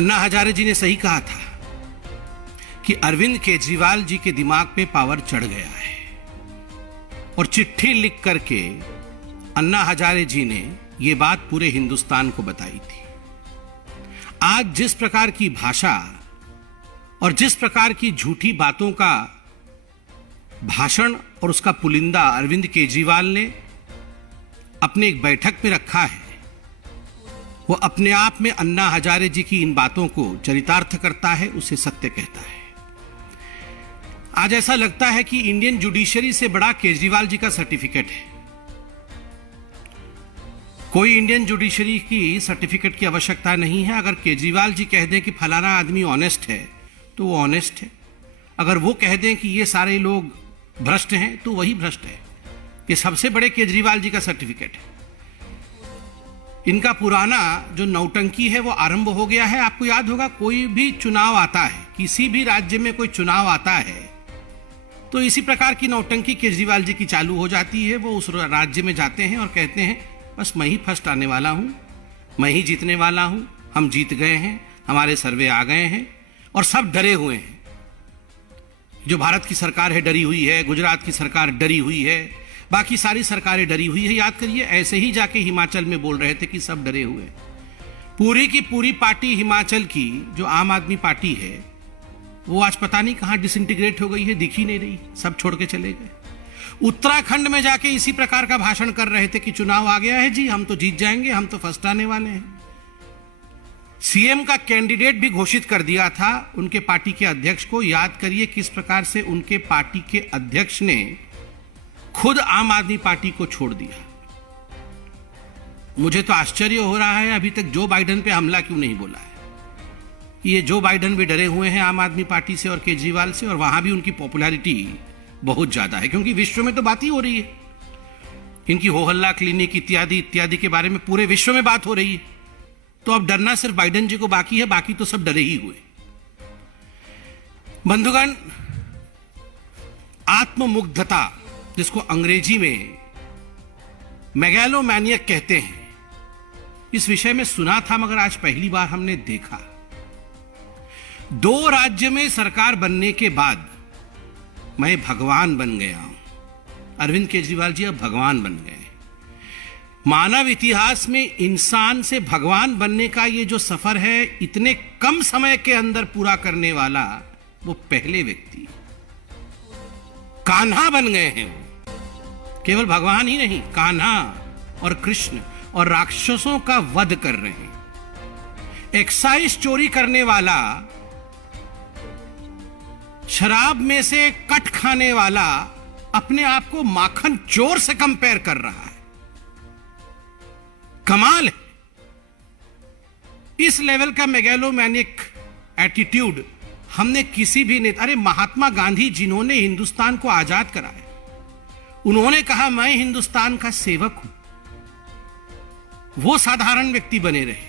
अन्ना हजारे जी ने सही कहा था कि अरविंद केजरीवाल जी के दिमाग पे पावर चढ़ गया है, और चिट्ठी लिख करके अन्ना हजारे जी ने यह बात पूरे हिंदुस्तान को बताई थी। आज जिस प्रकार की भाषा और जिस प्रकार की झूठी बातों का भाषण और उसका पुलिंदा अरविंद केजरीवाल ने अपने एक बैठक में रखा है, वो अपने आप में अन्ना हजारे जी की इन बातों को चरितार्थ करता है, उसे सत्य कहता है। आज ऐसा लगता है कि इंडियन जुडिशरी से बड़ा केजरीवाल जी का सर्टिफिकेट है। कोई इंडियन जुडिशरी की सर्टिफिकेट की आवश्यकता नहीं है। अगर केजरीवाल जी कह दें कि फलाना आदमी ऑनेस्ट है तो वो ऑनेस्ट है। अगर वो कह दें कि ये सारे लोग भ्रष्ट हैं तो वही भ्रष्ट है। ये सबसे बड़े केजरीवाल जी का सर्टिफिकेट है। इनका पुराना जो नौटंकी है वो आरंभ हो गया है। आपको याद होगा, कोई भी चुनाव आता है, किसी भी राज्य में कोई चुनाव आता है तो इसी प्रकार की नौटंकी केजरीवाल जी की चालू हो जाती है। वो उस राज्य में जाते हैं और कहते हैं बस मैं ही फर्स्ट आने वाला हूं, मैं ही जीतने वाला हूं, हम जीत गए हैं, हमारे सर्वे आ गए हैं, और सब डरे हुए हैं। जो भारत की सरकार है डरी हुई है, गुजरात की सरकार डरी हुई है, बाकी सारी सरकारें डरी हुई है। याद करिए, ऐसे ही जाके हिमाचल में बोल रहे थे कि सब डरे हुए। पूरी की पूरी पार्टी हिमाचल की जो आम आदमी पार्टी है वो आज पता नहीं कहां डिसइंटीग्रेट हो गई है, दिख ही नहीं रही, सब छोड़ के चले गए। उत्तराखंड में जाके इसी प्रकार का भाषण कर रहे थे कि चुनाव आ गया है जी, हम तो जीत जाएंगे, हम तो फर्स्ट आने वाले हैं। सीएम का कैंडिडेट भी घोषित कर दिया था उनके पार्टी के अध्यक्ष को। याद करिए किस प्रकार से उनके पार्टी के अध्यक्ष ने खुद आम आदमी पार्टी को छोड़ दिया। मुझे तो आश्चर्य हो रहा है अभी तक जो बाइडेन पे हमला क्यों नहीं बोला है। ये जो बाइडेन भी डरे हुए हैं आम आदमी पार्टी से और केजरीवाल से, और वहां भी उनकी पॉपुलैरिटी बहुत ज्यादा है, क्योंकि विश्व में तो बात ही हो रही है। इनकी हो हल्ला क्लिनिक इत्यादि इत्यादि के बारे में पूरे विश्व में बात हो रही है। तो अब डरना सिर्फ बाइडेन जी को बाकी है, बाकी तो सब डरे ही हुए। बंधुगण, आत्ममुग्धता जिसको अंग्रेजी में मेगालोमैनियक कहते हैं, इस विषय में सुना था मगर आज पहली बार हमने देखा। 2 राज्य में सरकार बनने के बाद मैं भगवान बन गया हूं। अरविंद केजरीवाल जी अब भगवान बन गए। मानव इतिहास में इंसान से भगवान बनने का ये जो सफर है, इतने कम समय के अंदर पूरा करने वाला वो पहले व्यक्ति कान्हा बन गए हैं। केवल भगवान ही नहीं, कान्हा और कृष्ण और राक्षसों का वध कर रहे हैं। एक्साइज चोरी करने वाला, शराब में से कट खाने वाला अपने आप को माखन चोर से कंपेयर कर रहा है। कमाल है। इस लेवल का मेगालोमैनिक एटीट्यूड हमने किसी भी नेता, अरे महात्मा गांधी जिन्होंने हिंदुस्तान को आजाद कराया, उन्होंने कहा मैं हिंदुस्तान का सेवक हूं, वो साधारण व्यक्ति बने रहे।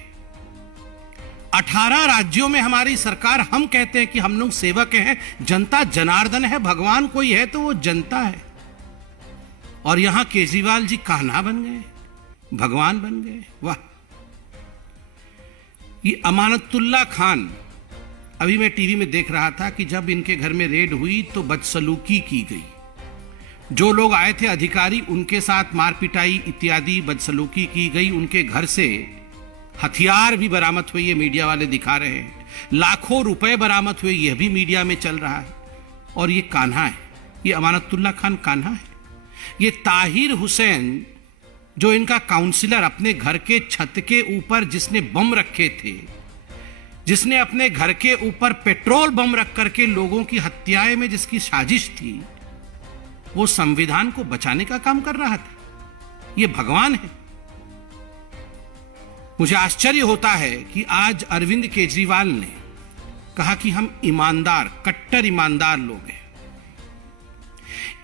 18 राज्यों में हमारी सरकार, हम कहते हैं कि हम लोग सेवक हैं, जनता जनार्दन है, भगवान कोई है तो वो जनता है। और यहां केजरीवाल जी कान्हा बन गए, भगवान बन गए। वाह। ये अमानतुल्लाह खान, अभी मैं टीवी में देख रहा था कि जब इनके घर में रेड हुई तो बदसलूकी की गई। जो लोग आए थे अधिकारी, उनके साथ मारपिटाई इत्यादि बदसलूकी की गई। उनके घर से हथियार भी बरामद हुए, ये मीडिया वाले दिखा रहे हैं। लाखों रुपए बरामद हुए, यह भी मीडिया में चल रहा है। और ये कान्हा है, ये अमानतुल्लाह खान कान्हा है। ये ताहिर हुसैन जो इनका काउंसिलर, अपने घर के छत के ऊपर जिसने बम रखे थे, जिसने अपने घर के ऊपर पेट्रोल बम रख करके लोगों की हत्याएं में जिसकी साजिश थी, वो संविधान को बचाने का काम कर रहा था। ये भगवान है। मुझे आश्चर्य होता है कि आज अरविंद केजरीवाल ने कहा कि हम ईमानदार, कट्टर ईमानदार लोग हैं।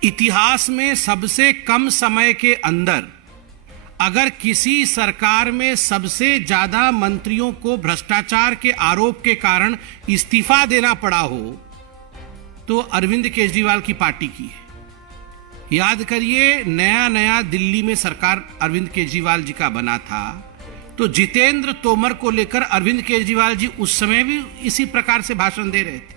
इतिहास में सबसे कम समय के अंदर अगर किसी सरकार में सबसे ज्यादा मंत्रियों को भ्रष्टाचार के आरोप के कारण इस्तीफा देना पड़ा हो तो अरविंद केजरीवाल की पार्टी की है। याद करिए, नया नया दिल्ली में सरकार अरविंद केजरीवाल जी का बना था। तो जितेंद्र तोमर को लेकर अरविंद केजरीवाल जी उस समय भी इसी प्रकार से भाषण दे रहे थे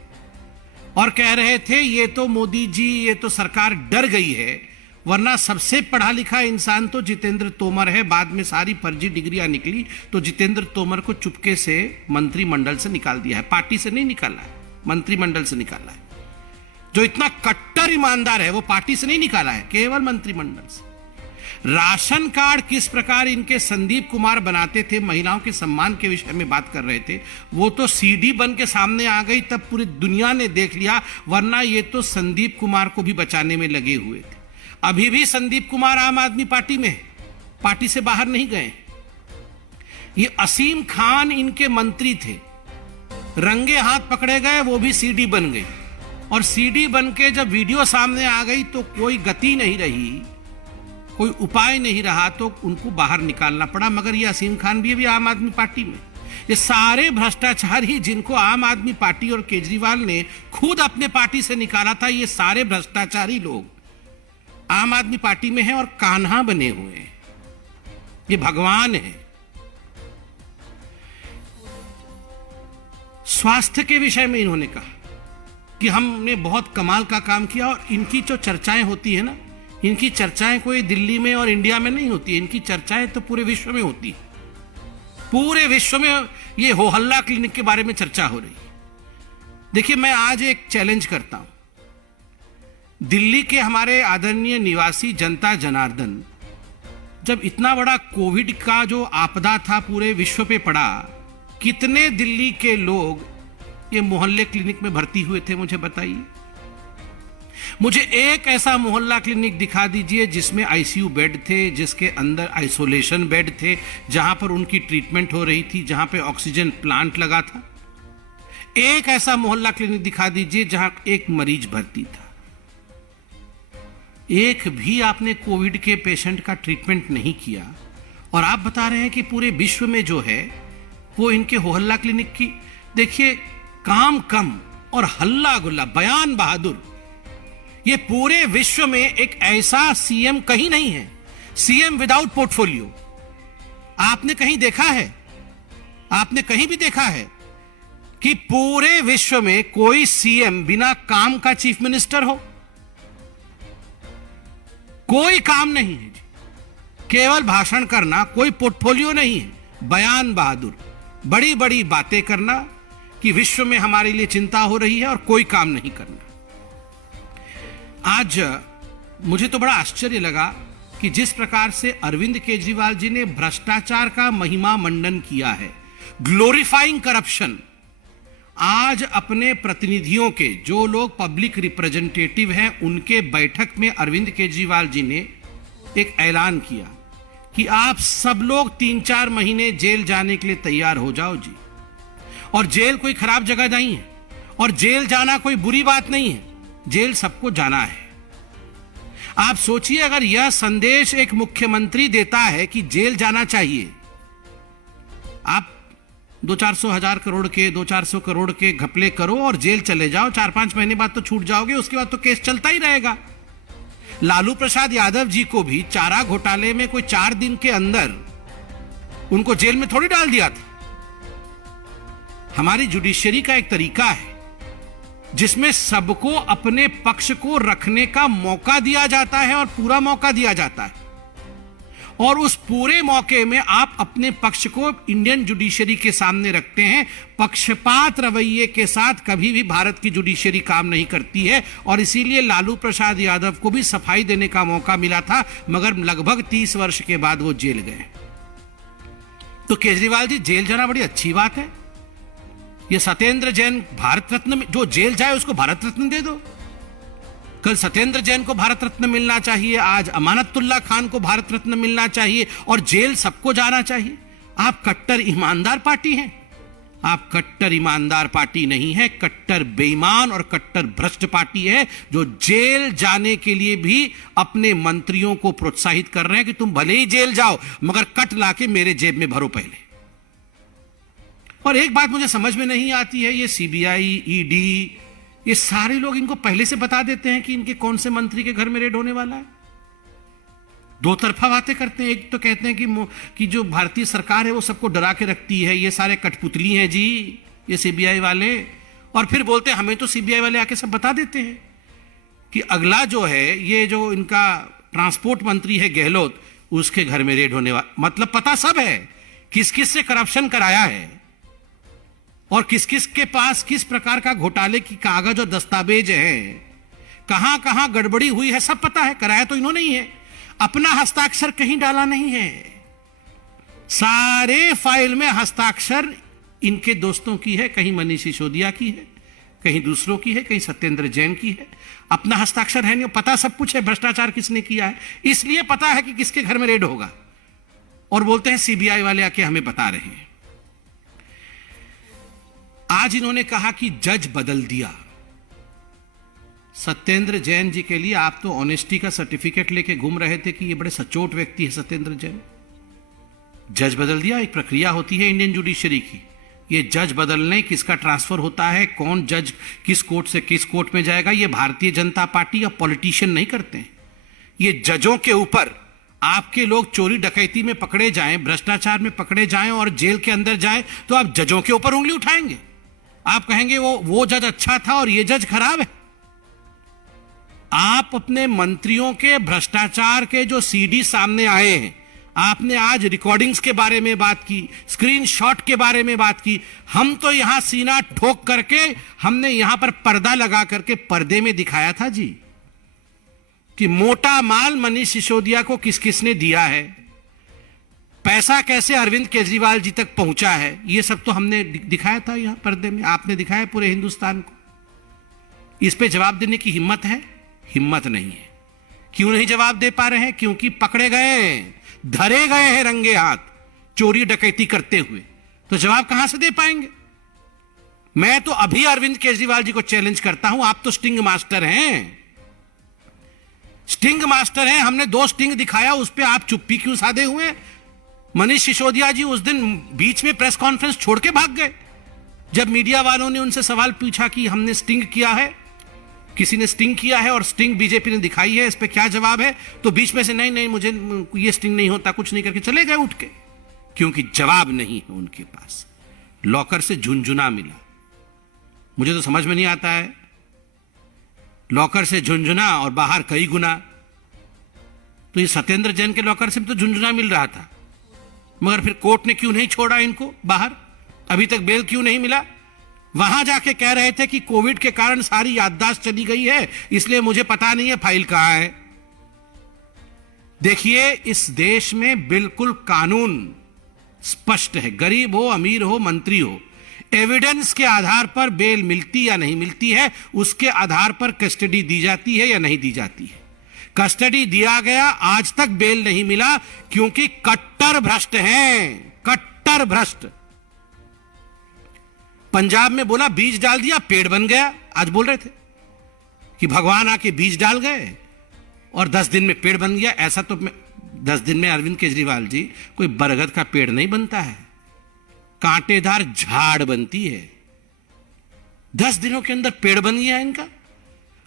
और कह रहे थे ये तो मोदी जी, ये तो सरकार डर गई है, वरना सबसे पढ़ा लिखा इंसान तो जितेंद्र तोमर है। बाद में सारी फर्जी डिग्रियां निकली तो जितेंद्र तोमर को चुपके से मंत्रिमंडल से निकाल दिया है। पार्टी से नहीं निकाला है, मंत्रिमंडल से निकाला है। जो इतना कट्टर ईमानदार है वो पार्टी से नहीं निकाला है, केवल मंत्रिमंडल से। राशन कार्ड किस प्रकार इनके संदीप कुमार बनाते थे, महिलाओं के सम्मान के विषय में बात कर रहे थे, वो तो सीडी बन के सामने आ गई, तब पूरी दुनिया ने देख लिया, वरना ये तो संदीप कुमार को भी बचाने में लगे हुए थे। अभी भी संदीप कुमार आम आदमी पार्टी में, पार्टी से बाहर नहीं गए। ये असीम खान इनके मंत्री थे, रंगे हाथ पकड़े गए, वो भी सीडी बन गई। और सीडी बन के जब वीडियो सामने आ गई तो कोई गति नहीं रही, कोई उपाय नहीं रहा, तो उनको बाहर निकालना पड़ा। मगर ये असीम खान भी आम आदमी पार्टी में। ये सारे भ्रष्टाचारी जिनको आम आदमी पार्टी और केजरीवाल ने खुद अपने पार्टी से निकाला था, ये सारे भ्रष्टाचारी लोग आम आदमी पार्टी में हैं और कान्हा बने हुए हैं। ये भगवान है। स्वास्थ्य के विषय में इन्होंने कहा कि हमने बहुत कमाल का काम किया, और इनकी जो चर्चाएं होती है ना, इनकी चर्चाएं कोई दिल्ली में और इंडिया में नहीं होती है, इनकी चर्चाएं तो पूरे विश्व में होती है। पूरे विश्व में ये हो हल्ला क्लिनिक के बारे में चर्चा हो रही है। देखिए, मैं आज एक चैलेंज करता हूं। दिल्ली के हमारे आदरणीय निवासी जनता जनार्दन, जब इतना बड़ा कोविड का जो आपदा था पूरे विश्व पे पड़ा, कितने दिल्ली के लोग ये मोहल्ले क्लिनिक में भर्ती हुए थे, मुझे बताइए। मुझे एक ऐसा मोहल्ला क्लिनिक दिखा दीजिए जिसमें आईसीयू बेड थे, जिसके अंदर आइसोलेशन बेड थे, जहां पर उनकी ट्रीटमेंट हो रही थी, जहां पे ऑक्सीजन प्लांट लगा था। एक ऐसा मोहल्ला क्लिनिक दिखा दीजिए जहां एक मरीज भर्ती था। एक भी आपने कोविड के पेशेंट का ट्रीटमेंट नहीं किया, और आप बता रहे हैं कि पूरे विश्व में जो है वो इनके मोहल्ला क्लिनिक की। देखिए, काम कम और हल्ला गुल्ला, बयान बहादुर। ये पूरे विश्व में एक ऐसा सीएम कहीं नहीं है, सीएम विदाउट पोर्टफोलियो। आपने कहीं देखा है, आपने कहीं भी देखा है कि पूरे विश्व में कोई सीएम बिना काम का चीफ मिनिस्टर हो? कोई काम नहीं है, केवल भाषण करना, कोई पोर्टफोलियो नहीं है, बयान बहादुर, बड़ी बड़ी बातें करना कि विश्व में हमारे लिए चिंता हो रही है और कोई काम नहीं करना। आज मुझे तो बड़ा आश्चर्य लगा कि जिस प्रकार से अरविंद केजरीवाल जी ने भ्रष्टाचार का महिमा मंडन किया है, ग्लोरीफाइंग करप्शन, आज अपने प्रतिनिधियों के, जो लोग पब्लिक रिप्रेजेंटेटिव हैं, उनके बैठक में अरविंद केजरीवाल जी ने एक ऐलान किया कि आप सब लोग 3-4 महीने जेल जाने के लिए तैयार हो जाओ जी। और जेल कोई खराब जगह नहीं है, और जेल जाना कोई बुरी बात नहीं है, जेल सबको जाना है। आप सोचिए, अगर यह संदेश एक मुख्यमंत्री देता है कि जेल जाना चाहिए, आप 200-400 हजार करोड़ के, 200-400 करोड़ के घपले करो और जेल चले जाओ, 4-5 महीने बाद तो छूट जाओगे, उसके बाद तो केस चलता ही रहेगा। लालू प्रसाद यादव जी को भी चारा घोटाले में कोई 4 दिन के अंदर उनको जेल में थोड़ी डाल दिया था। हमारी जुडिशरी का एक तरीका है जिसमें सबको अपने पक्ष को रखने का मौका दिया जाता है, और पूरा मौका दिया जाता है, और उस पूरे मौके में आप अपने पक्ष को इंडियन जुडिशरी के सामने रखते हैं। पक्षपात रवैये के साथ कभी भी भारत की जुडिशरी काम नहीं करती है, और इसीलिए लालू प्रसाद यादव को भी सफाई देने का मौका मिला था, मगर लगभग 30 वर्ष के बाद वो जेल गए। तो केजरीवाल जी, जेल जाना बड़ी अच्छी बात है। ये सत्येंद्र जैन भारत रत्न में, जो जेल जाए उसको भारत रत्न दे दो। कल सत्येंद्र जैन को भारत रत्न मिलना चाहिए, आज अमानतुल्लाह खान को भारत रत्न मिलना चाहिए, और जेल सबको जाना चाहिए। आप कट्टर ईमानदार पार्टी हैं। आप कट्टर ईमानदार पार्टी नहीं है, कट्टर बेईमान और कट्टर भ्रष्ट पार्टी है, जो जेल जाने के लिए भी अपने मंत्रियों को प्रोत्साहित कर रहे हैं कि तुम भले ही जेल जाओ, मगर कट लाके मेरे जेब में भरो पहले। और एक बात मुझे समझ में नहीं आती है, ये सीबीआई, ईडी, ये सारे लोग इनको पहले से बता देते हैं कि इनके कौन से मंत्री के घर में रेड होने वाला है। दो तरफा बातें करते हैं। एक तो कहते हैं कि जो भारतीय सरकार है वो सबको डरा के रखती है, ये सारे कठपुतली हैं जी ये सीबीआई वाले, और फिर बोलते हैं हमें तो सीबीआई वाले आके सब बता देते हैं कि अगला जो है ये जो इनका ट्रांसपोर्ट मंत्री है गहलोत, उसके घर में रेड होने वाला। मतलब पता सब है किस किस से करप्शन कराया है और किस किस के पास किस प्रकार का घोटाले की कागज और दस्तावेज है, कहां कहां गड़बड़ी हुई है, सब पता है। कराया तो इन्होंने ही है, अपना हस्ताक्षर कहीं डाला नहीं है। सारे फाइल में हस्ताक्षर इनके दोस्तों की है, कहीं मनीष सिसोदिया की है, कहीं दूसरों की है, कहीं सत्येंद्र जैन की है। अपना हस्ताक्षर है नहीं, पता सब कुछ है भ्रष्टाचार किसने किया है, इसलिए पता है कि किसके घर में रेड होगा। और बोलते हैं सीबीआई वाले आके हमें बता रहे हैं। आज इन्होंने कहा कि जज बदल दिया। सत्येंद्र जैन जी के लिए आप तो ऑनेस्टी का सर्टिफिकेट लेके घूम रहे थे कि ये बड़े सचोट व्यक्ति है सत्येंद्र जैन। जज बदल दिया, एक प्रक्रिया होती है इंडियन जुडिशरी की। ये जज बदलने, किसका ट्रांसफर होता है, कौन जज किस कोर्ट से किस कोर्ट में जाएगा, ये भारतीय जनता पार्टी या पॉलिटिशियन नहीं करते हैं। ये जजों के ऊपर आपके लोग चोरी डकैती में पकड़े जाएं, भ्रष्टाचार में पकड़े जाएं और जेल के अंदर जाएं, तो आप जजों के ऊपर उंगली उठाएंगे। आप कहेंगे वो जज अच्छा था और ये जज खराब है। आप अपने मंत्रियों के भ्रष्टाचार के जो सीडी सामने आए हैं, आपने आज रिकॉर्डिंग्स के बारे में बात की, स्क्रीनशॉट के बारे में बात की। हम तो यहां सीना ठोक करके हमने यहां पर पर्दा लगा करके पर्दे में दिखाया था जी कि मोटा माल मनीष सिसोदिया को किस किसने दिया है, पैसा कैसे अरविंद केजरीवाल जी तक पहुंचा है, यह सब तो हमने दिखाया था यहां पर्दे में। आपने दिखाया पूरे हिंदुस्तान को। इस पे जवाब देने की हिम्मत है? हिम्मत नहीं है। क्यों नहीं जवाब दे पा रहे हैं? क्योंकि पकड़े गए, धरे गए हैं रंगे हाथ चोरी डकैती करते हुए। तो जवाब कहां से दे पाएंगे? मैं तो अभी अरविंद केजरीवाल जी को चैलेंज करता हूं, आप तो स्टिंग मास्टर हैं, स्टिंग मास्टर हैं। हमने 2 स्टिंग दिखाया, उस पर आप चुप्पी क्यों साधे हुए? मनीष सिसोदिया जी उस दिन बीच में प्रेस कॉन्फ्रेंस छोड़ के भाग गए। जब मीडिया वालों ने उनसे सवाल पूछा कि हमने स्टिंग किया है, किसी ने स्टिंग किया है और स्टिंग बीजेपी ने दिखाई है, इस पे क्या जवाब है, तो बीच में से नहीं मुझे ये स्टिंग नहीं होता, कुछ नहीं करके चले गए उठ के, क्योंकि जवाब नहीं है उनके पास। लॉकर से झुंझुना मिला। मुझे तो समझ में नहीं आता है, लॉकर से झुंझुना और बाहर कई गुना। तो ये सत्येंद्र जैन के लॉकर से भी तो झुंझुना मिल रहा था, मगर फिर कोर्ट ने क्यों नहीं छोड़ा इनको बाहर? अभी तक बेल क्यों नहीं मिला? वहां जाके कह रहे थे कि कोविड के कारण सारी याददाश्त चली गई है, इसलिए मुझे पता नहीं है फाइल कहां है। देखिए, इस देश में बिल्कुल कानून स्पष्ट है। गरीब हो, अमीर हो, मंत्री हो, एविडेंस के आधार पर बेल मिलती या नहीं मिलती है, उसके आधार पर कस्टडी दी जाती है या नहीं दी जाती है। कस्टडी दिया गया, आज तक बेल नहीं मिला, क्योंकि कट्टर भ्रष्ट हैं, कट्टर भ्रष्ट। पंजाब में बोला बीज डाल दिया पेड़ बन गया। आज बोल रहे थे कि भगवान आके बीज डाल गए और 10 दिन में पेड़ बन गया। ऐसा तो 10 दिन में अरविंद केजरीवाल जी कोई बरगद का पेड़ नहीं बनता है, कांटेदार झाड़ बनती है। 10 दिनों के अंदर पेड़ बन गया इनका।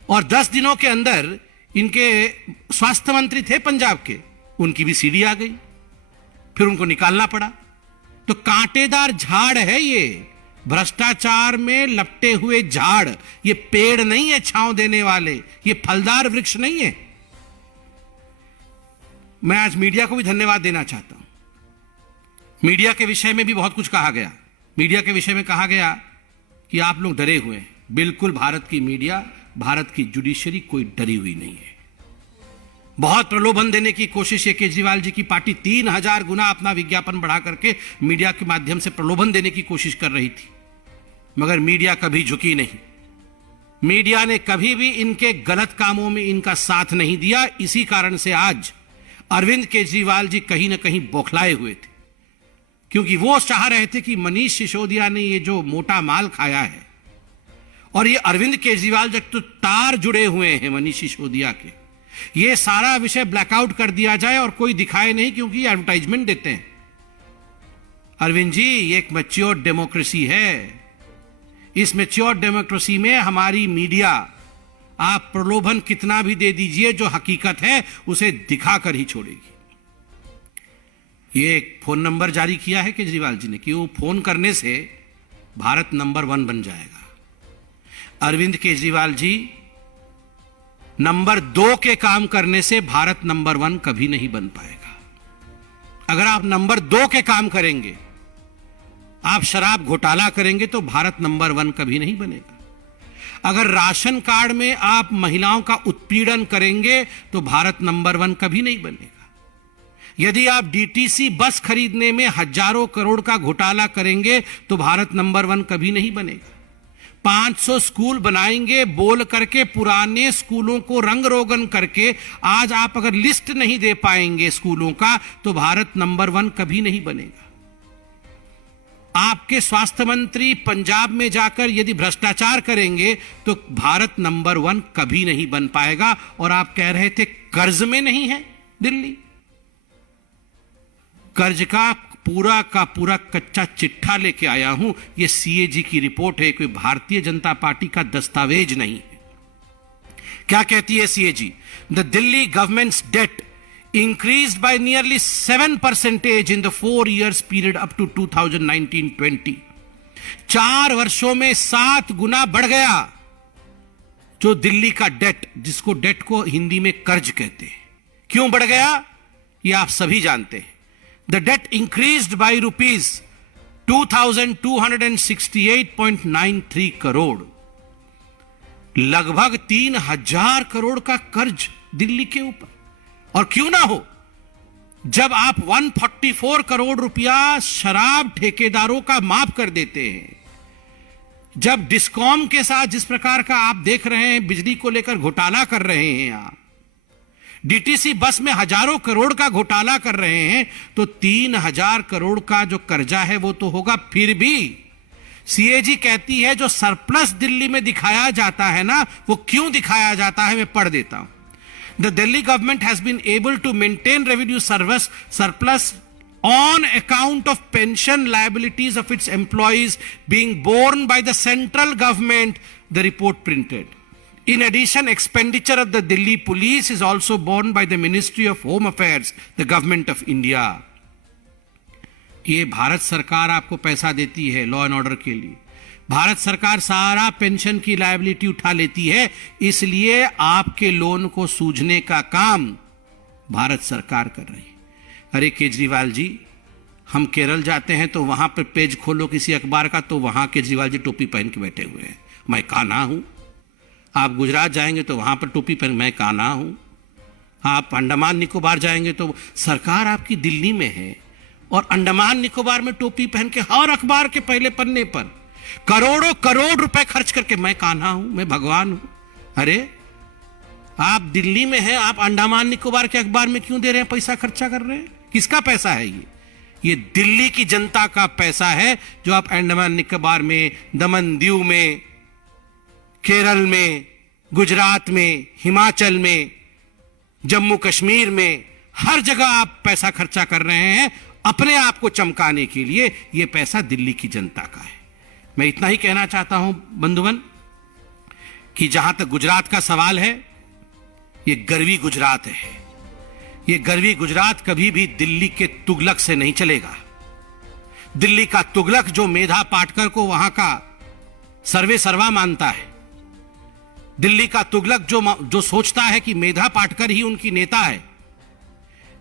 और 10 दिनों के अंदर इनके स्वास्थ्य मंत्री थे पंजाब के, उनकी भी सीडी आ गई, फिर उनको निकालना पड़ा। तो कांटेदार झाड़ है ये, भ्रष्टाचार में लपटे हुए झाड़। ये पेड़ नहीं है छांव देने वाले, ये फलदार वृक्ष नहीं है। मैं आज मीडिया को भी धन्यवाद देना चाहता हूं। मीडिया के विषय में भी बहुत कुछ कहा गया। मीडिया के विषय में कहा गया कि आप लोग डरे हुए हैं। बिल्कुल, भारत की मीडिया, भारत की जुडिशरी कोई डरी हुई नहीं है। बहुत प्रलोभन देने की कोशिश ये केजरीवाल जी की पार्टी 3000 गुना अपना विज्ञापन बढ़ा करके मीडिया के माध्यम से प्रलोभन देने की कोशिश कर रही थी, मगर मीडिया कभी झुकी नहीं। मीडिया ने कभी भी इनके गलत कामों में इनका साथ नहीं दिया। इसी कारण से आज अरविंद केजरीवाल जी कहीं ना कहीं बौखलाए हुए थे, क्योंकि वो चाह रहे थे कि मनीष सिसोदिया ने ये जो मोटा माल खाया है, और ये अरविंद केजरीवाल जब तो तार जुड़े हुए हैं मनीष सिसोदिया के, ये सारा विषय ब्लैकआउट कर दिया जाए और कोई दिखाए नहीं, क्योंकि ये एडवर्टाइजमेंट देते हैं। अरविंद जी, ये एक मैच्योर डेमोक्रेसी है। इस मैच्योर डेमोक्रेसी में हमारी मीडिया आप प्रलोभन कितना भी दे दीजिए, जो हकीकत है उसे दिखाकर ही छोड़ेगी। ये एक फोन नंबर जारी किया है केजरीवाल जी ने कि वो फोन करने से भारत नंबर 1 बन जाएगा। अरविंद केजरीवाल जी, नंबर 2 के काम करने से भारत नंबर 1 कभी नहीं बन पाएगा। अगर आप नंबर 2 के काम करेंगे, आप शराब घोटाला करेंगे, तो भारत नंबर 1 कभी नहीं बनेगा। अगर राशन कार्ड में आप महिलाओं का उत्पीड़न करेंगे, तो भारत नंबर 1 कभी नहीं बनेगा। यदि आप डीटीसी बस खरीदने में हजारों करोड़ का घोटाला करेंगे, तो भारत नंबर 1 कभी नहीं बनेगा। 500 स्कूल बनाएंगे बोल करके, पुराने स्कूलों को रंग रोगन करके, आज आप अगर लिस्ट नहीं दे पाएंगे स्कूलों का, तो भारत नंबर 1 कभी नहीं बनेगा। आपके स्वास्थ्य मंत्री पंजाब में जाकर यदि भ्रष्टाचार करेंगे, तो भारत नंबर 1 कभी नहीं बन पाएगा। और आप कह रहे थे कर्ज में नहीं है दिल्ली। कर्ज का पूरा कच्चा चिट्ठा लेके आया हूं। यह सीएजी की रिपोर्ट है, कोई भारतीय जनता पार्टी का दस्तावेज नहीं है। क्या कहती है CAG? The Delhi government's debt increased by nearly 7% in the 4 years period up to 2019-20। 4 वर्षों में 7 गुना बढ़ गया जो दिल्ली का डेट, जिसको डेट को हिंदी में कर्ज कहते हैं। क्यों बढ़ गया ये आप सभी जानते हैं। The debt increased by rupees 2268.93 crore, लगभग 3000 करोड़ का कर्ज दिल्ली के ऊपर। और क्यों ना हो, जब आप 144 करोड़ रुपया शराब ठेकेदारों का माफ कर देते हैं, जब डिस्कॉम के साथ जिस प्रकार का आप देख रहे हैं बिजली को लेकर घोटाला कर रहे हैं, आप डीटीसी बस में हजारों करोड़ का घोटाला कर रहे हैं, तो 3000 करोड़ का जो कर्जा है वो तो होगा। फिर भी सीएजी कहती है जो सरप्लस दिल्ली में दिखाया जाता है ना, वो क्यों दिखाया जाता है, मैं पढ़ देता हूं। The Delhi government has been able to maintain revenue surplus on account of pension liabilities of its employees being borne by the central government, the report printed. In addition, expenditure of the Delhi police is also borne by the Ministry of Home Affairs, the government of India. ये भारत सरकार आपको पैसा देती है law and order के लिए। भारत सरकार सारा पेंशन की लायबिलिटी उठा लेती है, इसलिए आपके लोन को सूझने का काम भारत सरकार कर रही है। अरे केजरीवाल जी, हम केरल जाते हैं तो वहां पर पेज खोलो किसी अखबार का, तो वहां केजरीवाल जी टोपी पहन के बैठे हुए हैं, मैं कान्हा हूं। आप गुजरात जाएंगे तो वहां पर टोपी पहन, मैं कान्हा हूं। आप अंडमान निकोबार जाएंगे तो सरकार आपकी दिल्ली में है, और अंडमान निकोबार में टोपी पहन के हर अखबार के पहले पन्ने पर करोड़ों करोड़ रुपए खर्च करके, मैं कान्हा हूं, मैं भगवान हूं। अरे आप दिल्ली में हैं, आप अंडमान निकोबार के अखबार में क्यों दे रहे हैं, पैसा खर्चा कर रहे हैं? किसका पैसा है ये दिल्ली की जनता का पैसा है, जो आप अंडमान निकोबार में, दमन दीव में, केरल में, गुजरात में, हिमाचल में, जम्मू कश्मीर में, हर जगह आप पैसा खर्चा कर रहे हैं अपने आप को चमकाने के लिए। यह पैसा दिल्ली की जनता का है। मैं इतना ही कहना चाहता हूं बंधुवन कि जहां तक गुजरात का सवाल है, यह गरवी गुजरात है। यह गरवी गुजरात कभी भी दिल्ली के तुगलक से नहीं चलेगा। दिल्ली का तुगलक जो मेधा पाटकर को वहां का सर्वे सर्वा मानता है, दिल्ली का तुगलक जो सोचता है कि मेधा पाटकर ही उनकी नेता है,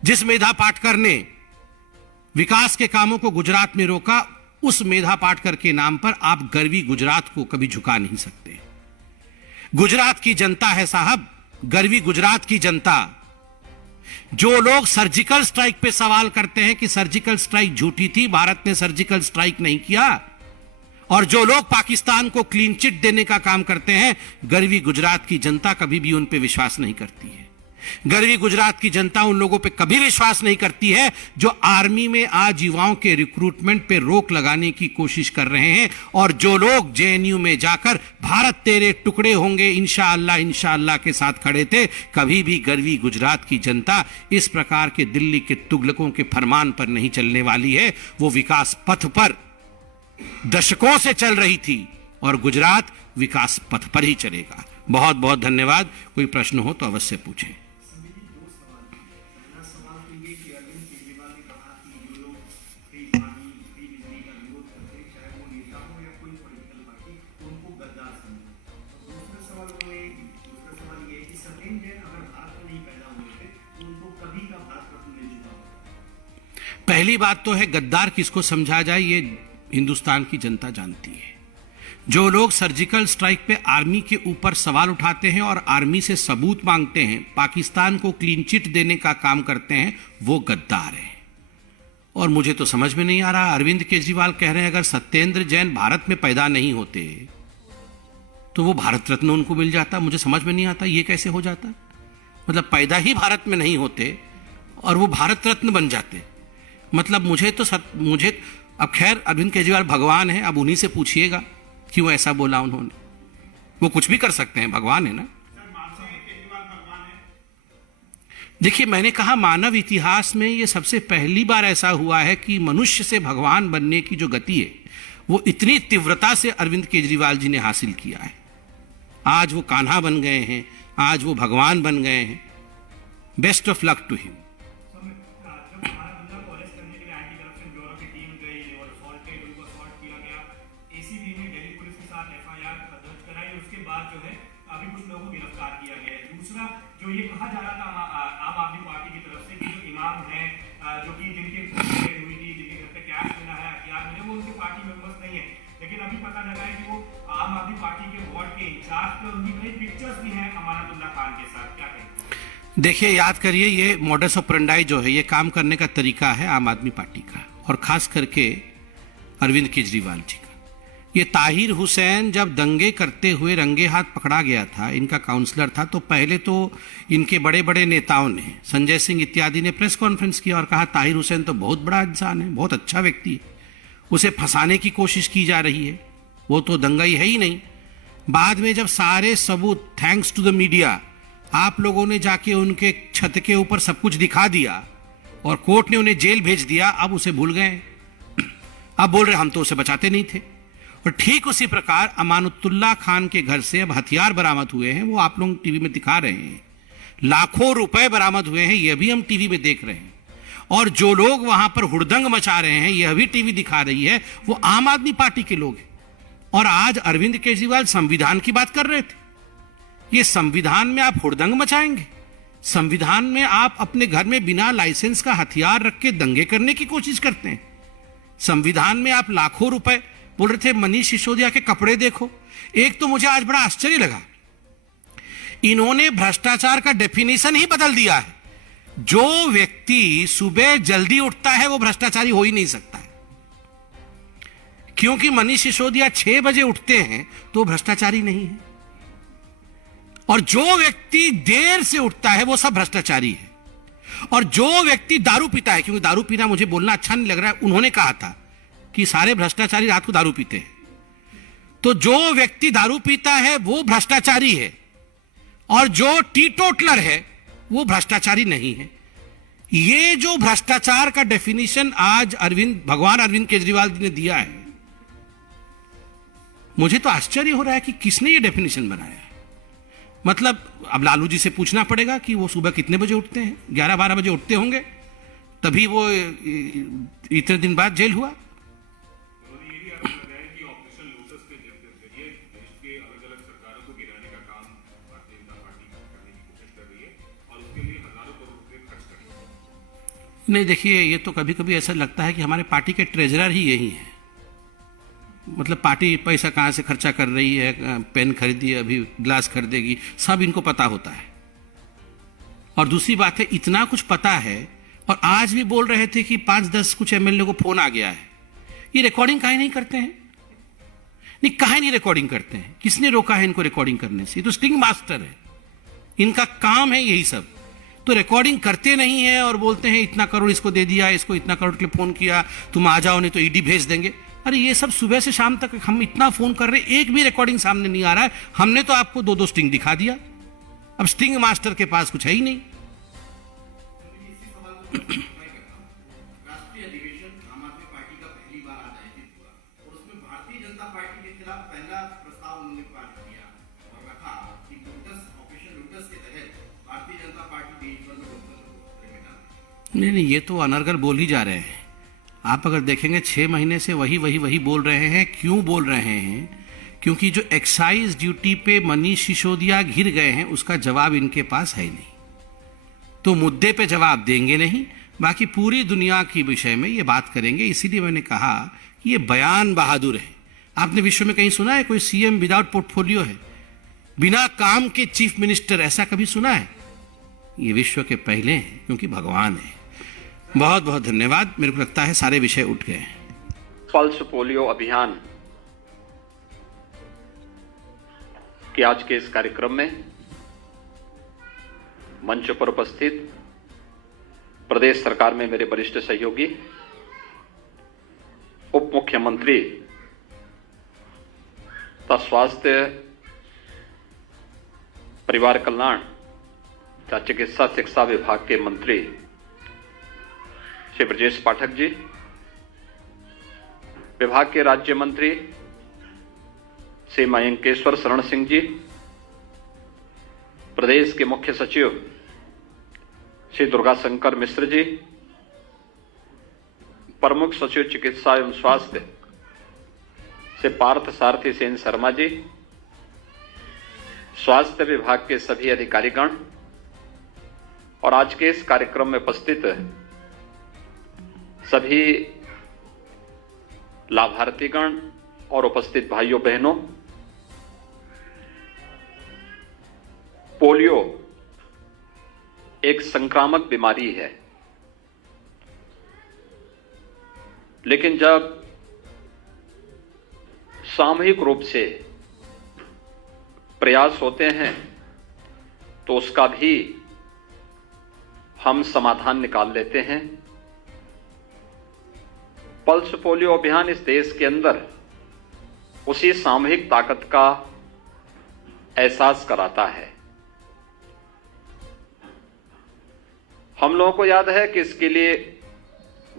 जिस मेधा पाटकर ने विकास के कामों को गुजरात में रोका, उस मेधा पाटकर के नाम पर आप गरवी गुजरात को कभी झुका नहीं सकते। गुजरात की जनता है साहब, गरवी गुजरात की जनता। जो लोग सर्जिकल स्ट्राइक पे सवाल करते हैं कि सर्जिकल स्ट्राइक झूठी थी, भारत ने सर्जिकल स्ट्राइक नहीं किया, और जो लोग पाकिस्तान को क्लीन चिट देने का काम करते हैं, गरवी गुजरात की जनता कभी भी उन पे विश्वास नहीं करती है। गरवी गुजरात की जनता उन लोगों पे कभी विश्वास नहीं करती है जो आर्मी में आज युवाओं के रिक्रूटमेंट पे रोक लगाने की कोशिश कर रहे हैं, और जो लोग जेएनयू में जाकर भारत तेरे टुकड़े होंगे इंशाअल्लाह इंशाअल्लाह के साथ खड़े थे। कभी भी गरवी गुजरात की जनता इस प्रकार के दिल्ली के तुगलकों के फरमान पर नहीं चलने वाली है। वो विकास पथ पर दशकों से चल रही थी, और गुजरात विकास पथ पर ही चलेगा। बहुत बहुत धन्यवाद। कोई प्रश्न हो तो अवश्य पूछें। पहली बात तो है, गद्दार किसको समझा जाए ये हिंदुस्तान की जनता जानती है। जो लोग सर्जिकल स्ट्राइक पे आर्मी के ऊपर सवाल उठाते हैं और आर्मी से सबूत मांगते हैं, पाकिस्तान को क्लीन चिट देने का काम करते हैं, वो गद्दार हैं। और मुझे तो समझ में नहीं आ रहा, अरविंद केजरीवाल कह रहे हैं अगर सत्येंद्र जैन भारत में पैदा नहीं होते तो वो भारत रत्न उनको मिल जाता। मुझे समझ में नहीं आता ये कैसे हो जाता। मतलब पैदा ही भारत में नहीं होते और वो भारत रत्न बन जाते। मतलब मुझे अब खैर अरविंद केजरीवाल भगवान है, अब उन्हीं से पूछिएगा क्यों ऐसा बोला उन्होंने। वो कुछ भी कर सकते हैं, भगवान है ना। देखिए, मैंने कहा मानव इतिहास में ये सबसे पहली बार ऐसा हुआ है कि मनुष्य से भगवान बनने की जो गति है वो इतनी तीव्रता से अरविंद केजरीवाल जी ने हासिल किया है। आज वो कान्हा बन गए हैं, आज वो भगवान बन गए हैं। Best of luck to him. जो ये कहा जा रहा था आम आदमी पार्टी की तरफ से कि जो इमाम हैं, जो कि जिनके हुई थी, जिनके घर पे कैश मिला है, हथियार मिले, वो उनके पार्टी मेंबर्स नहीं है। लेकिन अभी पता लगा है कि वो आम आदमी पार्टी के वार्ड के इंचार्ज पे उनकी कई पिक्चर्स भी हैं अमानतुल्लाह खान के साथ। क्या कहें? देखिए, याद करिए, ये मॉडस ऑपरेंडाई जो है, ये काम करने का तरीका है आम आदमी पार्टी का, और खास करके अरविंद केजरीवाल जी का। ये ताहिर हुसैन जब दंगे करते हुए रंगे हाथ पकड़ा गया था, इनका काउंसलर था, तो पहले तो इनके बड़े बड़े नेताओं ने, संजय सिंह इत्यादि ने प्रेस कॉन्फ्रेंस किया और कहा ताहिर हुसैन तो बहुत बड़ा इंसान है, बहुत अच्छा व्यक्ति है, उसे फंसाने की कोशिश की जा रही है, वो तो दंगाई है ही नहीं। बाद में जब सारे सबूत, थैंक्स टू द मीडिया, आप लोगों ने जाके उनके छत के ऊपर सब कुछ दिखा दिया और कोर्ट ने उन्हें जेल भेज दिया, अब उसे भूल गए। अब बोल रहे हम तो उसे बचाते नहीं थे। और ठीक उसी प्रकार अमानतुल्लाह खान के घर से अब हथियार बरामद हुए हैं, वो आप लोग टीवी में दिखा रहे हैं। लाखों रुपए बरामद हुए हैं, यह भी हम टीवी में देख रहे हैं। और जो लोग वहां पर हुड़दंग मचा रहे हैं, यह भी टीवी दिखा रही है, वो आम आदमी पार्टी के लोग हैं। और आज अरविंद केजरीवाल संविधान की बात कर रहे थे। ये संविधान में आप हुड़दंग मचाएंगे? संविधान में आप अपने घर में बिना लाइसेंस का हथियार रख के दंगे करने की कोशिश करते हैं? संविधान में आप लाखों रुपए, बोल रहे थे मनीष सिसोदिया के कपड़े देखो। एक तो मुझे आज बड़ा आश्चर्य लगा, इन्होंने भ्रष्टाचार का डेफिनेशन ही बदल दिया है। जो व्यक्ति सुबह जल्दी उठता है वो भ्रष्टाचारी हो ही नहीं सकता है, क्योंकि मनीष सिसोदिया 6 बजे उठते हैं तो भ्रष्टाचारी नहीं है। और जो व्यक्ति देर से उठता है वो सब भ्रष्टाचारी है। और जो व्यक्ति दारू पीता है, क्योंकि दारू पीना मुझे बोलना अच्छा नहीं लग रहा है, उन्होंने कहा था कि सारे भ्रष्टाचारी रात को दारू पीते हैं, तो जो व्यक्ति दारू पीता है वो भ्रष्टाचारी है और जो टीटोटलर है वो भ्रष्टाचारी नहीं है। ये जो भ्रष्टाचार का डेफिनेशन आज भगवान अरविंद केजरीवाल जी ने दिया है, मुझे तो आश्चर्य हो रहा है कि किसने ये डेफिनेशन बनाया है। मतलब अब लालू जी से पूछना पड़ेगा कि वो सुबह कितने बजे उठते हैं। 11-12 बजे उठते होंगे, तभी वो इतने दिन बाद जेल हुआ। नहीं, देखिए, ये तो कभी कभी ऐसा लगता है कि हमारे पार्टी के ट्रेजरर ही यही हैं। मतलब पार्टी पैसा कहाँ से खर्चा कर रही है, पेन खरीदी है, अभी ग्लास खरीदेगी, सब इनको पता होता है। और दूसरी बात है, इतना कुछ पता है और आज भी बोल रहे थे कि 5-10 कुछ एमएलए को फोन आ गया है। ये रिकॉर्डिंग काहे नहीं करते हैं? नहीं, काहे नहीं रिकॉर्डिंग करते हैं? किसने रोका है इनको रिकॉर्डिंग करने से? ये तो स्टिंग मास्टर है, इनका काम है यही सब। तो रिकॉर्डिंग करते नहीं है और बोलते हैं इतना करोड़ इसको दे दिया, इसको इतना करोड़ के लिए फोन किया, तुम आ जाओ नहीं तो ईडी भेज देंगे। अरे ये सब सुबह से शाम तक हम इतना फोन कर रहे हैं, एक भी रिकॉर्डिंग सामने नहीं आ रहा है। हमने तो आपको 2-2 स्टिंग दिखा दिया, अब स्टिंग मास्टर के पास कुछ है ही नहीं। राष्ट्रीय अधिवेशन आम आदमी पार्टी का पहली बार आयोजित हुआ और उसमें भारतीय जनता पार्टी के खिलाफ पहला प्रस्ताव उन्होंने पारित किया और रखा कि नहीं, ये तो अनर्गल बोल ही जा रहे हैं। आप अगर देखेंगे 6 महीने से वही बोल रहे हैं। क्यों बोल रहे हैं? क्योंकि जो एक्साइज ड्यूटी पे मनीष सिसोदिया घिर गए हैं उसका जवाब इनके पास है नहीं, तो मुद्दे पे जवाब देंगे नहीं, बाकी पूरी दुनिया की विषय में ये बात करेंगे। इसीलिए मैंने कहा कि ये बयान बहादुर है। आपने विश्व में कहीं सुना है कोई सीएम विदाउट पोर्टफोलियो है, बिना काम के चीफ मिनिस्टर? ऐसा कभी सुना है? ये विश्व के पहले हैं, क्योंकि भगवान है। बहुत बहुत धन्यवाद। मेरे को लगता है सारे विषय उठ गए हैं। पल्स पोलियो अभियान के आज के इस कार्यक्रम में मंच पर उपस्थित प्रदेश सरकार में मेरे वरिष्ठ सहयोगी, उप मुख्यमंत्री तथा स्वास्थ्य परिवार कल्याण तथा चिकित्सा शिक्षा विभाग के मंत्री श्री ब्रजेश पाठक जी, विभाग के राज्य मंत्री श्री मयंकेश्वर शरण सिंह जी, प्रदेश के मुख्य सचिव श्री दुर्गाशंकर मिश्र जी, प्रमुख सचिव चिकित्सा एवं स्वास्थ्य श्री पार्थ सारथी सेन शर्मा जी, स्वास्थ्य विभाग के सभी अधिकारीगण और आज के इस कार्यक्रम में उपस्थित सभी लाभार्थीगण और उपस्थित भाइयों बहनों, पोलियो एक संक्रामक बीमारी है, लेकिन जब सामूहिक रूप से प्रयास होते हैं तो उसका भी हम समाधान निकाल लेते हैं। पल्स पोलियो अभियान इस देश के अंदर उसी सामूहिक ताकत का एहसास कराता है। हम लोगों को याद है कि इसके लिए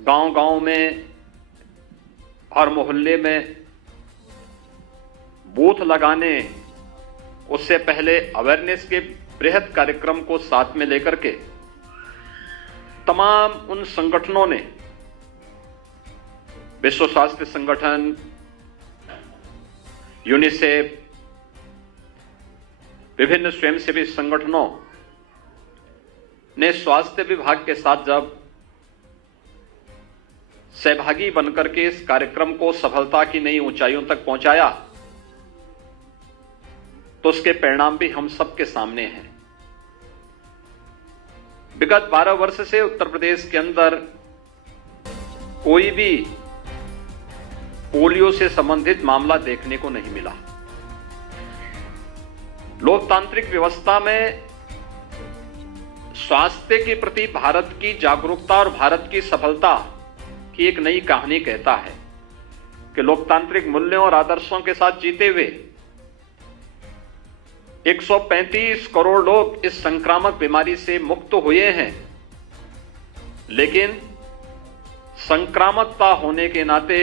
गांव-गांव में, हर मोहल्ले में बूथ लगाने, उससे पहले अवेयरनेस के बृहद कार्यक्रम को साथ में लेकर के तमाम उन संगठनों ने, विश्व स्वास्थ्य संगठन, यूनिसेफ, विभिन्न स्वयंसेवी संगठनों ने स्वास्थ्य विभाग के साथ जब सहभागी बनकर के इस कार्यक्रम को सफलता की नई ऊंचाइयों तक पहुंचाया, तो उसके परिणाम भी हम सबके सामने हैं। विगत 12 वर्ष से उत्तर प्रदेश के अंदर कोई भी पोलियो से संबंधित मामला देखने को नहीं मिला। लोकतांत्रिक व्यवस्था में स्वास्थ्य के प्रति भारत की जागरूकता और भारत की सफलता की एक नई कहानी कहता है कि लोकतांत्रिक मूल्यों और आदर्शों के साथ जीते हुए 135 करोड़ लोग इस संक्रामक बीमारी से मुक्त हुए हैं, लेकिन संक्रामकता होने के नाते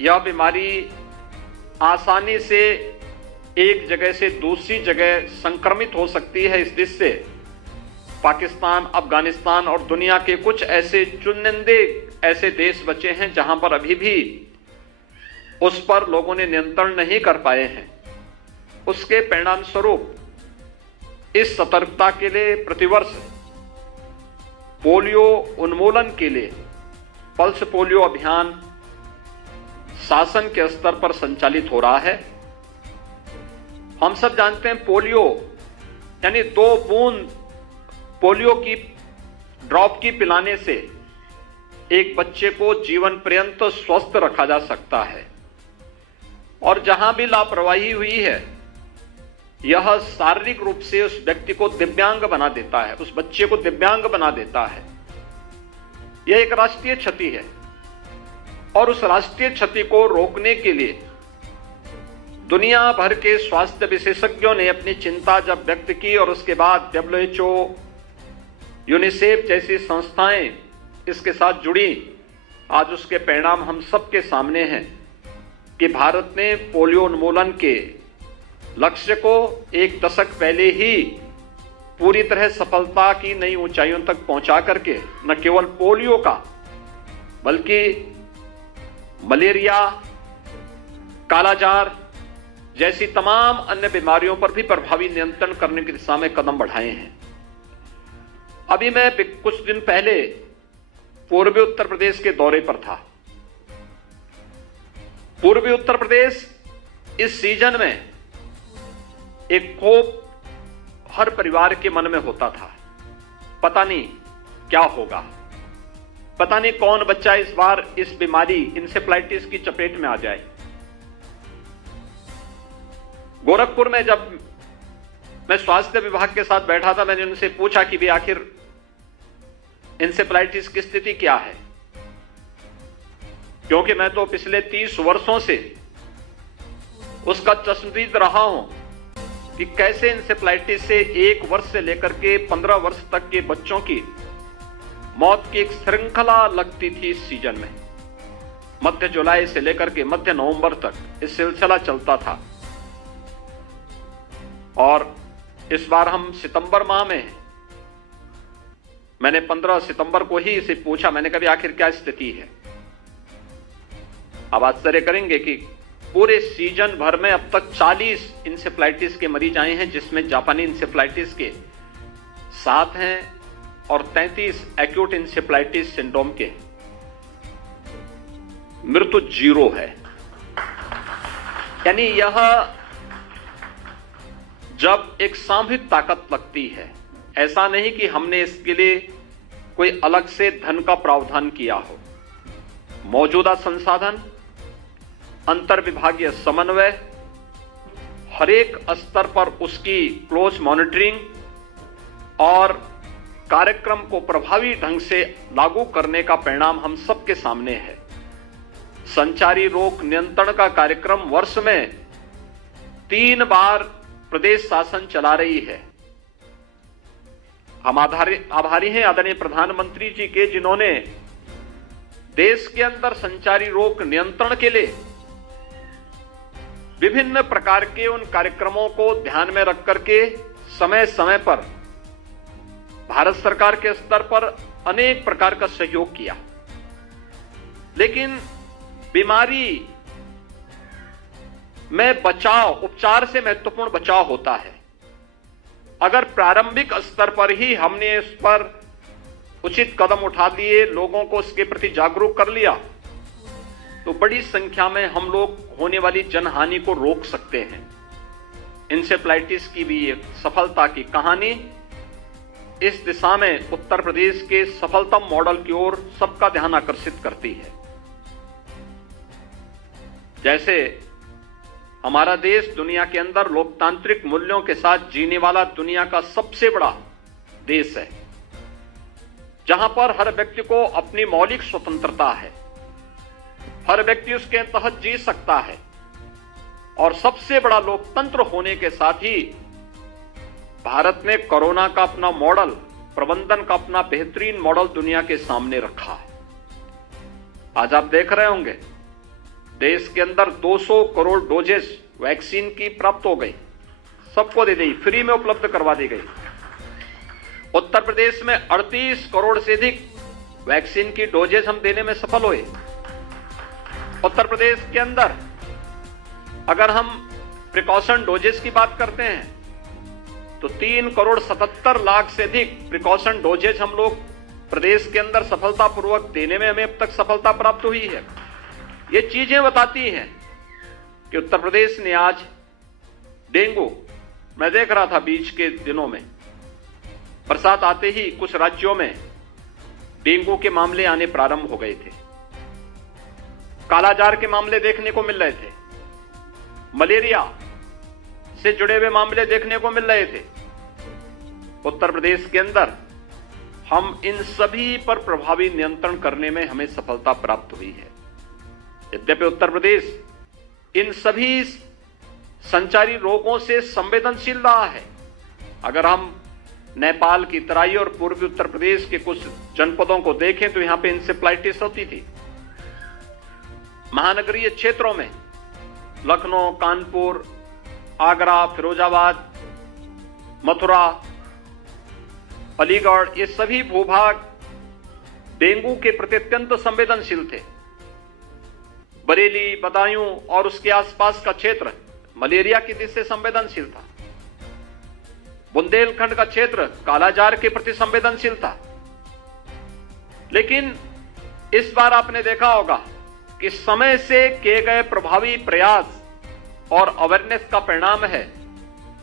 यह बीमारी आसानी से एक जगह से दूसरी जगह संक्रमित हो सकती है। इस दृष्टि से पाकिस्तान, अफगानिस्तान और दुनिया के कुछ ऐसे चुनिंदे ऐसे देश बचे हैं जहां पर अभी भी उस पर लोगों ने नियंत्रण नहीं कर पाए हैं। उसके परिणाम स्वरूप इस सतर्कता के लिए प्रतिवर्ष पोलियो उन्मूलन के लिए पल्स पोलियो अभियान शासन के स्तर पर संचालित हो रहा है। हम सब जानते हैं पोलियो यानी 2 बूंद पोलियो की ड्रॉप की पिलाने से एक बच्चे को जीवन पर्यंत स्वस्थ रखा जा सकता है, और जहां भी लापरवाही हुई है यह शारीरिक रूप से उस व्यक्ति को दिव्यांग बना देता है, उस बच्चे को दिव्यांग बना देता है। यह एक राष्ट्रीय क्षति है, और उस राष्ट्रीय क्षति को रोकने के लिए दुनिया भर के स्वास्थ्य विशेषज्ञों ने अपनी चिंता जब व्यक्त की और उसके बाद WHO, यूनिसेफ जैसी संस्थाएं इसके साथ जुड़ी, आज उसके परिणाम हम सबके सामने हैं कि भारत ने पोलियो उन्मूलन के लक्ष्य को 1 दशक पहले ही पूरी तरह सफलता की नई ऊंचाइयों तक पहुंचा करके न केवल पोलियो का बल्कि मलेरिया, कालाजार जैसी तमाम अन्य बीमारियों पर भी प्रभावी नियंत्रण करने की दिशा में कदम बढ़ाए हैं। अभी मैं कुछ दिन पहले पूर्वी उत्तर प्रदेश के दौरे पर था। पूर्वी उत्तर प्रदेश इस सीजन में एक खौफ हर परिवार के मन में होता था, पता नहीं क्या होगा, पता नहीं कौन बच्चा इस बार इस बीमारी इंसेफ्लाइटिस की चपेट में आ जाए। गोरखपुर में जब मैं स्वास्थ्य विभाग के साथ बैठा था, मैंने उनसे पूछा कि भी आखिर इंसेफ्लाइटिस की स्थिति क्या है, क्योंकि मैं तो पिछले 30 वर्षों से उसका चश्मदीद रहा हूं कि कैसे इंसेफ्लाइटिस से 1 वर्ष से लेकर के 15 वर्ष तक के बच्चों की मौत की एक श्रृंखला लगती थी। इस सीजन में मध्य जुलाई से लेकर के मध्य नवंबर तक इस सिलसिला चलता था। और इस बार हम सितंबर माह में, मैंने 15 सितंबर को ही इसे पूछा, मैंने कहा आखिर क्या स्थिति है। अब आश्चर्य करेंगे कि पूरे सीजन भर में अब तक 40 इंसेफ्लाइटिस के मरीज आए हैं, जिसमें जापानी इंसेफ्लाइटिस के 7 हैं और 33 एक्यूट इंसेफ्लाइटिस सिंड्रोम के। मृत्यु 0 है। यानी यह जब एक सामूहिक ताकत लगती है, ऐसा नहीं कि हमने इसके लिए कोई अलग से धन का प्रावधान किया हो। मौजूदा संसाधन, अंतर विभागीय समन्वय, हरेक स्तर पर उसकी क्लोज मॉनिटरिंग और कार्यक्रम को प्रभावी ढंग से लागू करने का परिणाम हम सबके सामने है। संचारी रोग नियंत्रण का कार्यक्रम वर्ष में 3 बार प्रदेश शासन चला रही है। हम आभारी हैं आदरणीय प्रधानमंत्री जी के, जिन्होंने देश के अंदर संचारी रोग नियंत्रण के लिए विभिन्न प्रकार के उन कार्यक्रमों को ध्यान में रख करके समय समय पर भारत सरकार के स्तर पर अनेक प्रकार का सहयोग किया। लेकिन बीमारी में बचाव, उपचार से महत्वपूर्ण बचाव होता है। अगर प्रारंभिक स्तर पर ही हमने इस पर उचित कदम उठा लिए, लोगों को इसके प्रति जागरूक कर लिया, तो बड़ी संख्या में हम लोग होने वाली जनहानि को रोक सकते हैं। इंसेफ्लाइटिस की भी एक सफलता की कहानी इस दिशा में उत्तर प्रदेश के सफलतम मॉडल की ओर सबका ध्यान आकर्षित करती है। जैसे हमारा देश दुनिया के अंदर लोकतांत्रिक मूल्यों के साथ जीने वाला दुनिया का सबसे बड़ा देश है, जहां पर हर व्यक्ति को अपनी मौलिक स्वतंत्रता है, हर व्यक्ति उसके तहत जी सकता है, और सबसे बड़ा लोकतंत्र होने के साथ ही भारत ने कोरोना का अपना मॉडल, प्रबंधन का अपना बेहतरीन मॉडल दुनिया के सामने रखा है। आज आप देख रहे होंगे देश के अंदर 200 करोड़ डोजेस वैक्सीन की प्राप्त हो गई, सबको दे दी, फ्री में उपलब्ध करवा दी गई। उत्तर प्रदेश में 38 करोड़ से अधिक वैक्सीन की डोजेस हम देने में सफल हुए। उत्तर प्रदेश के अंदर अगर हम प्रिकॉशन डोजेस की बात करते हैं तो 3 करोड़ 77 लाख से अधिक प्रिकॉशन डोजेज हम लोग प्रदेश के अंदर सफलतापूर्वक देने में हमें अब तक सफलता प्राप्त हुई है। ये चीजें बताती हैं कि उत्तर प्रदेश ने आज डेंगू, मैं देख रहा था बीच के दिनों में बरसात आते ही कुछ राज्यों में डेंगू के मामले आने प्रारंभ हो गए थे, कालाजार के मामले देखने को मिल रहे थे, मलेरिया से जुड़े हुए मामले देखने को मिल रहे थे। उत्तर प्रदेश के अंदर हम इन सभी पर प्रभावी नियंत्रण करने में हमें सफलता प्राप्त हुई है। यद्यपि उत्तर प्रदेश इन सभी संचारी रोगों से संवेदनशील रहा है। अगर हम नेपाल की तराई और पूर्वी उत्तर प्रदेश के कुछ जनपदों को देखें तो यहां पे इंसेफ्लाइटिस होती थी। महानगरीय क्षेत्रों में लखनऊ, कानपुर, आगरा, फिरोजाबाद, मथुरा, अलीगढ़, ये सभी भूभाग डेंगू के प्रति अत्यंत संवेदनशील थे। बरेली, बदायूं और उसके आसपास का क्षेत्र मलेरिया की दृष्टि से संवेदनशील था। बुंदेलखंड का क्षेत्र कालाजार के प्रति संवेदनशील था। लेकिन इस बार आपने देखा होगा कि समय से किए गए प्रभावी प्रयास और अवेयरनेस का परिणाम है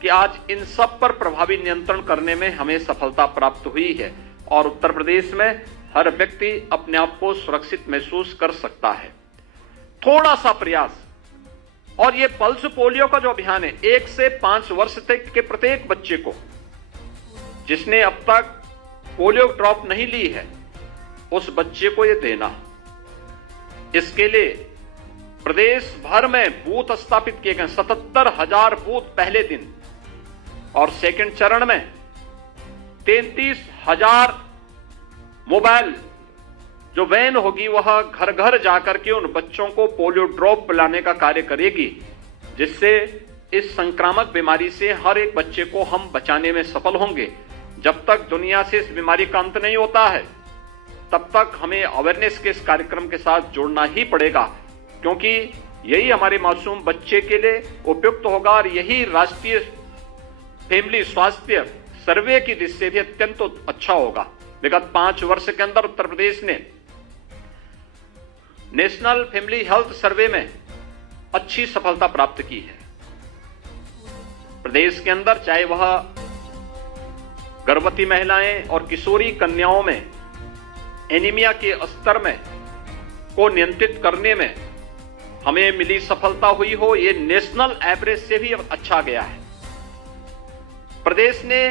कि आज इन सब पर प्रभावी नियंत्रण करने में हमें सफलता प्राप्त हुई है और उत्तर प्रदेश में हर व्यक्ति अपने आप को सुरक्षित महसूस कर सकता है। थोड़ा सा प्रयास, और ये पल्स पोलियो का जो अभियान है, 1 से 5 वर्ष तक के प्रत्येक बच्चे को जिसने अब तक पोलियो ड्रॉप नहीं ली है, उस बच्चे को ये देना। इसके लिए प्रदेश भर में बूथ स्थापित किए गए, 77,000 बूथ पहले दिन, और सेकंड चरण में 33,000 मोबाइल जो वैन होगी वह घर घर जाकर के उन बच्चों को पोलियो ड्रॉप पिलाने का कार्य करेगी, जिससे इस संक्रामक बीमारी से हर एक बच्चे को हम बचाने में सफल होंगे। जब तक दुनिया से इस बीमारी का अंत नहीं होता है, तब तक हमें अवेयरनेस के इस कार्यक्रम के साथ जुड़ना ही पड़ेगा, क्योंकि यही हमारे मासूम बच्चे के लिए उपयुक्त होगा और यही राष्ट्रीय फैमिली स्वास्थ्य सर्वे की दृष्टि से भी अत्यंत अच्छा होगा। विगत 5 वर्ष के अंदर उत्तर प्रदेश ने नेशनल फैमिली हेल्थ सर्वे में अच्छी सफलता प्राप्त की है। प्रदेश के अंदर चाहे वह गर्भवती महिलाएं और किशोरी कन्याओं में एनीमिया के स्तर में को नियंत्रित करने में हमें मिली सफलता हुई हो, ये नेशनल एवरेज से भी अच्छा गया है। प्रदेश ने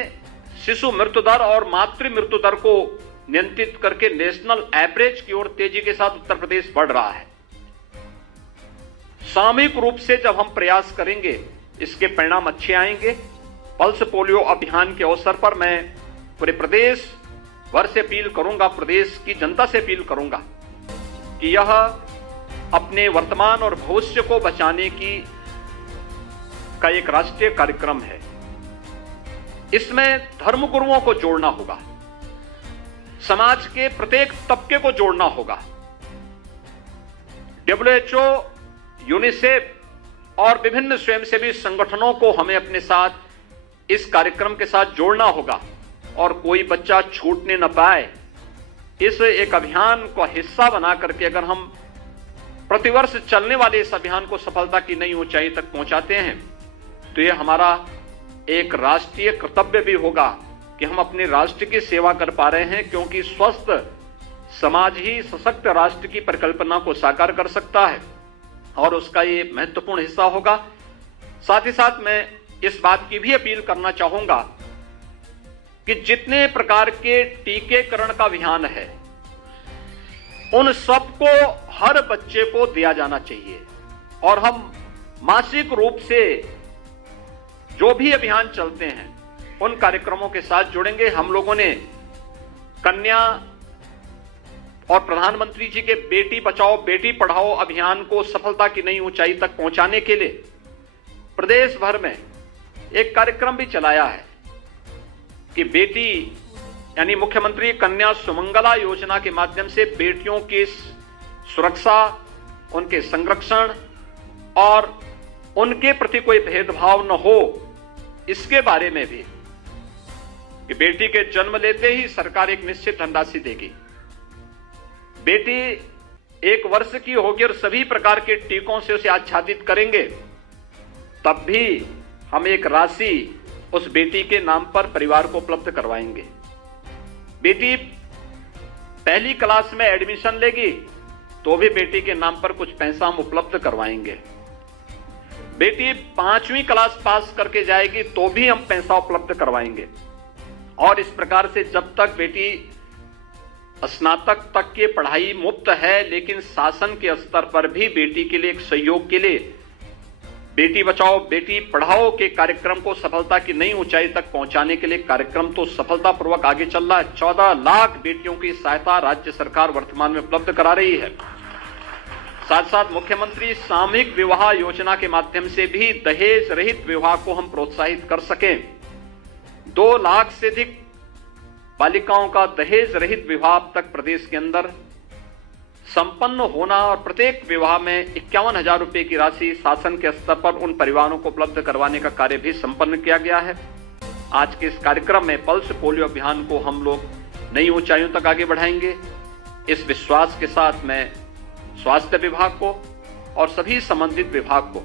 शिशु मृत्यु दर और मातृ मृत्यु दर को नियंत्रित करके नेशनल एवरेज की ओर तेजी के साथ उत्तर प्रदेश बढ़ रहा है। सामूहिक रूप से जब हम प्रयास करेंगे, इसके परिणाम अच्छे आएंगे। पल्स पोलियो अभियान के अवसर पर मैं पूरे प्रदेश भर से अपील करूंगा, प्रदेश की जनता से अपील करूंगा कि यह अपने वर्तमान और भविष्य को बचाने का एक राष्ट्रीय कार्यक्रम है। इसमें धर्मगुरुओं को जोड़ना होगा, समाज के प्रत्येक तबके को जोड़ना होगा। WHO, यूनिसेफ और विभिन्न स्वयंसेवी संगठनों को हमें अपने साथ इस कार्यक्रम के साथ जोड़ना होगा और कोई बच्चा छूटने न पाए। इस एक अभियान को हिस्सा बना करके अगर हम प्रतिवर्ष चलने वाले इस अभियान को सफलता की नई ऊंचाई तक पहुंचाते हैं, तो यह हमारा एक राष्ट्रीय कर्तव्य भी होगा कि हम अपने राष्ट्र की सेवा कर पा रहे हैं, क्योंकि स्वस्थ समाज ही सशक्त राष्ट्र की परिकल्पना को साकार कर सकता है और उसका ये महत्वपूर्ण हिस्सा होगा। साथ ही साथ मैं इस बात की भी अपील करना चाहूंगा कि जितने प्रकार के टीकेकरण का अभियान है, उन सबको हर बच्चे को दिया जाना चाहिए और हम मासिक रूप से जो भी अभियान चलते हैं उन कार्यक्रमों के साथ जुड़ेंगे। हम लोगों ने कन्या और प्रधानमंत्री जी के बेटी बचाओ बेटी पढ़ाओ अभियान को सफलता की नई ऊंचाई तक पहुंचाने के लिए प्रदेश भर में एक कार्यक्रम भी चलाया है कि बेटी यानी मुख्यमंत्री कन्या सुमंगला योजना के माध्यम से बेटियों की सुरक्षा, उनके संरक्षण और उनके प्रति कोई भेदभाव न हो, इसके बारे में भी कि बेटी के जन्म लेते ही सरकार एक निश्चित धनराशि देगी। बेटी 1 वर्ष की होगी और सभी प्रकार के टीकों से उसे आच्छादित करेंगे, तब भी हम एक राशि उस बेटी के नाम पर परिवार को उपलब्ध करवाएंगे। बेटी पहली क्लास में एडमिशन लेगी तो भी बेटी के नाम पर कुछ पैसा हम उपलब्ध करवाएंगे। बेटी 5वीं क्लास पास करके जाएगी तो भी हम पैसा उपलब्ध करवाएंगे। और इस प्रकार से जब तक बेटी स्नातक तक की पढ़ाई मुफ्त है, लेकिन शासन के स्तर पर भी बेटी के लिए एक सहयोग के लिए बेटी बचाओ बेटी पढ़ाओ के कार्यक्रम को सफलता की नई ऊंचाई तक पहुंचाने के लिए कार्यक्रम तो सफलतापूर्वक आगे चल रहा है। 14 लाख बेटियों की सहायता राज्य सरकार वर्तमान में उपलब्ध करा रही है। साथ साथ मुख्यमंत्री सामूहिक विवाह योजना के माध्यम से भी दहेज रहित विवाह को हम प्रोत्साहित कर सकें। 2 लाख से अधिक बालिकाओं का दहेज रहित विवाह तक प्रदेश के अंदर संपन्न होना और प्रत्येक विवाह में 51,000 रुपए की राशि शासन के स्तर पर उन परिवारों को उपलब्ध करवाने का कार्य भी संपन्न किया गया है। आज के इस कार्यक्रम में पल्स पोलियो अभियान को हम लोग नई ऊंचाइयों तक आगे बढ़ाएंगे। इस विश्वास के साथ मैं स्वास्थ्य विभाग को और सभी संबंधित विभाग को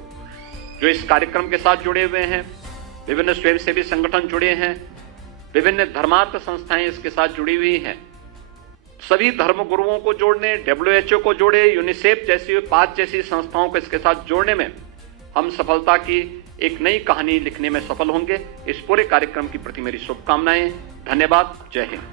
जो इस कार्यक्रम के साथ जुड़े हुए हैं, विभिन्न स्वयंसेवी संगठन जुड़े हैं, विभिन्न धर्मार्थ संस्थाएं इसके साथ जुड़ी हुई हैं, सभी धर्म गुरुओं को जोड़ने, WHO को जोड़े, यूनिसेफ जैसी 5 जैसी संस्थाओं को इसके साथ जोड़ने में हम सफलता की एक नई कहानी लिखने में सफल होंगे। इस पूरे कार्यक्रम की प्रति मेरी शुभकामनाएं। धन्यवाद। जय हिंद।